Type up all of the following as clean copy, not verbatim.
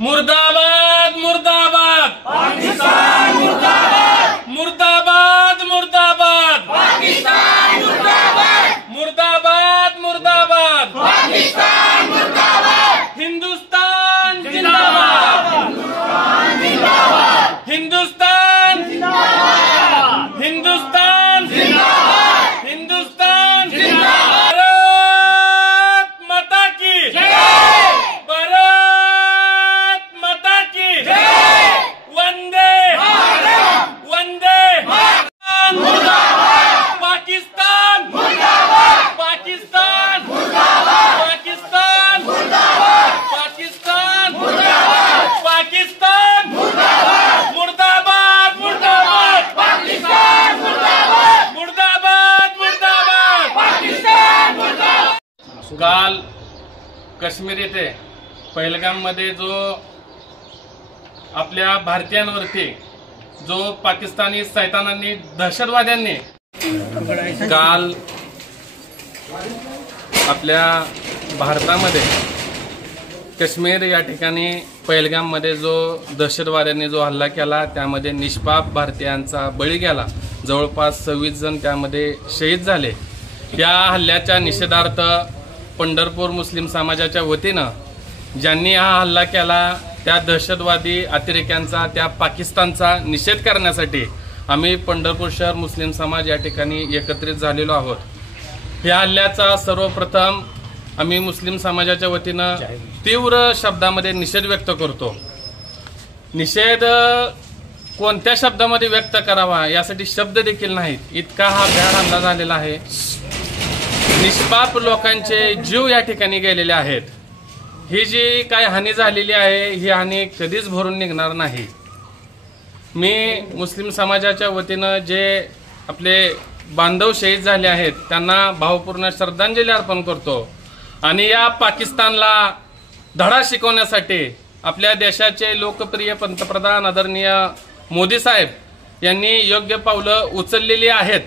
मुर्दाबाद मुर्दाबाद पाकिस्तान मुर्दाबाद मुर्दाबाद मुर्दाबाद पाकिस्तान मुर्दाबाद मुर्दाबाद मुर्दाबाद पाकिस्तान मुर्दाबाद हिंदुस्तान जिंदाबाद जिंदाबाद हिंदुस्तान जिंदाबाद हिंदुस्तान जिंदाबाद हिंदुस्तान जिंदाबाद भारत माता की जय भारत माता की जय वंदे मातरम वंदे मुर्दाबाद पाकिस्तान मुर्दाबाद पाकिस्तान मुर्दाबाद पाकिस्तान मुर्दाबाद पाकिस्तान मुर्दाबाद पाकिस्तान मुर्दाबाद मुर्दाबाद मुर्दाबाद पाकिस्तान मुर्दाबाद मुर्दाबाद मुर्दाबाद पाकिस्तान मुर्दाबाद। काल काश्मीर येथे पहलगाम मध्ये जो आपल्या भारतीयांवरती जो पाकिस्तानी सैतानांनी दहशतवाद्यांनी काल आपल्या भारतामध्ये काश्मीर या ठिकाणी पहलगाम मध्ये जो दहशतवाद्यांनी जो हल्ला केला त्यामध्ये निष्पाप भारतीयांचा बळी गेला। जवळपास 26 जण त्यामध्ये शहीद झाले। या हल्ल्याच्या निषेधार्थ पंढरपूर मुस्लिम समाजाच्या वतीनं ज्यांनी हा हल्ला केला त्या दहशतवादी अतिरेक्यांचा त्या पाकिस्तानचा निषेध करण्यासाठी आम्ही पंढरपूर शहर मुस्लिम समाज या ठिकाणी एकत्रित झालेलो आहोत। या हल्ल्याचा सर्वप्रथम आम्ही मुस्लिम समाजाच्या वतीनं तीव्र शब्दामध्ये निषेध व्यक्त करतो। निषेध कोणत्या शब्दामध्ये व्यक्त करावा यासाठी शब्द देखील नाहीत, इतका हा भ्याड हल्ला झालेला आहे। निष्पाप लोकांचे जीव या ठिकाणी गेलेले आहेत। ही जी काय हानी झालेली आहे ही हानी कधीच भरून निघणार नाही। मी मुस्लिम समाजाच्या वतीनं जे आपले बांधव शहीद झाले आहेत त्यांना भावपूर्ण श्रद्धांजली अर्पण करतो आणि या पाकिस्तानला धडा शिकवण्यासाठी आपल्या देशाचे लोकप्रिय पंतप्रधान आदरणीय मोदी साहेब यांनी योग्य पावलं उचललेली आहेत।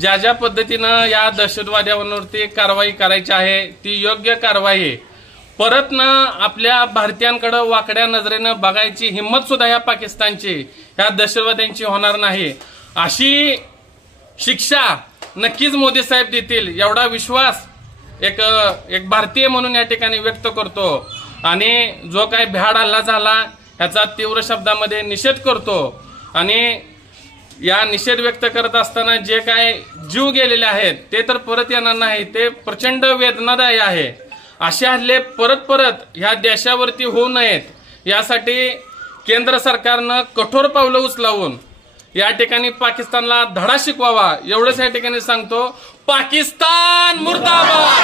ज्या ज्या पद्धतीनं या दहशतवाद्यांवरती कारवाई करायची आहे ती योग्य कारवाई परत न आपल्या भारतीयांकडे वाकड्या नजरेनं बघायची हिंमत सुद्धा या पाकिस्तानची या दहशतवाद्यांची होणार नाही। अशी शिक्षा नक्कीच मोदी साहेब देतील एवढा विश्वास एक भारतीय म्हणून या ठिकाणी व्यक्त करतो आणि जो काही भ्याड हल्ला झाला याचा तीव्र शब्दामध्ये निषेध करतो आणि या निषेध व्यक्त करत असताना जे काय जीव गेलेले आहेत ते तर परत येणार नाही, ते प्रचंड वेदनादायी आहे। असे हल्ले परत परत ह्या देशावरती होऊ नयेत यासाठी केंद्र सरकारनं कठोर पावलं उचलावून या ठिकाणी पाकिस्तानला धडा शिकवावा एवढंच या ठिकाणी सांगतो। पाकिस्तान मुर्दाबाद।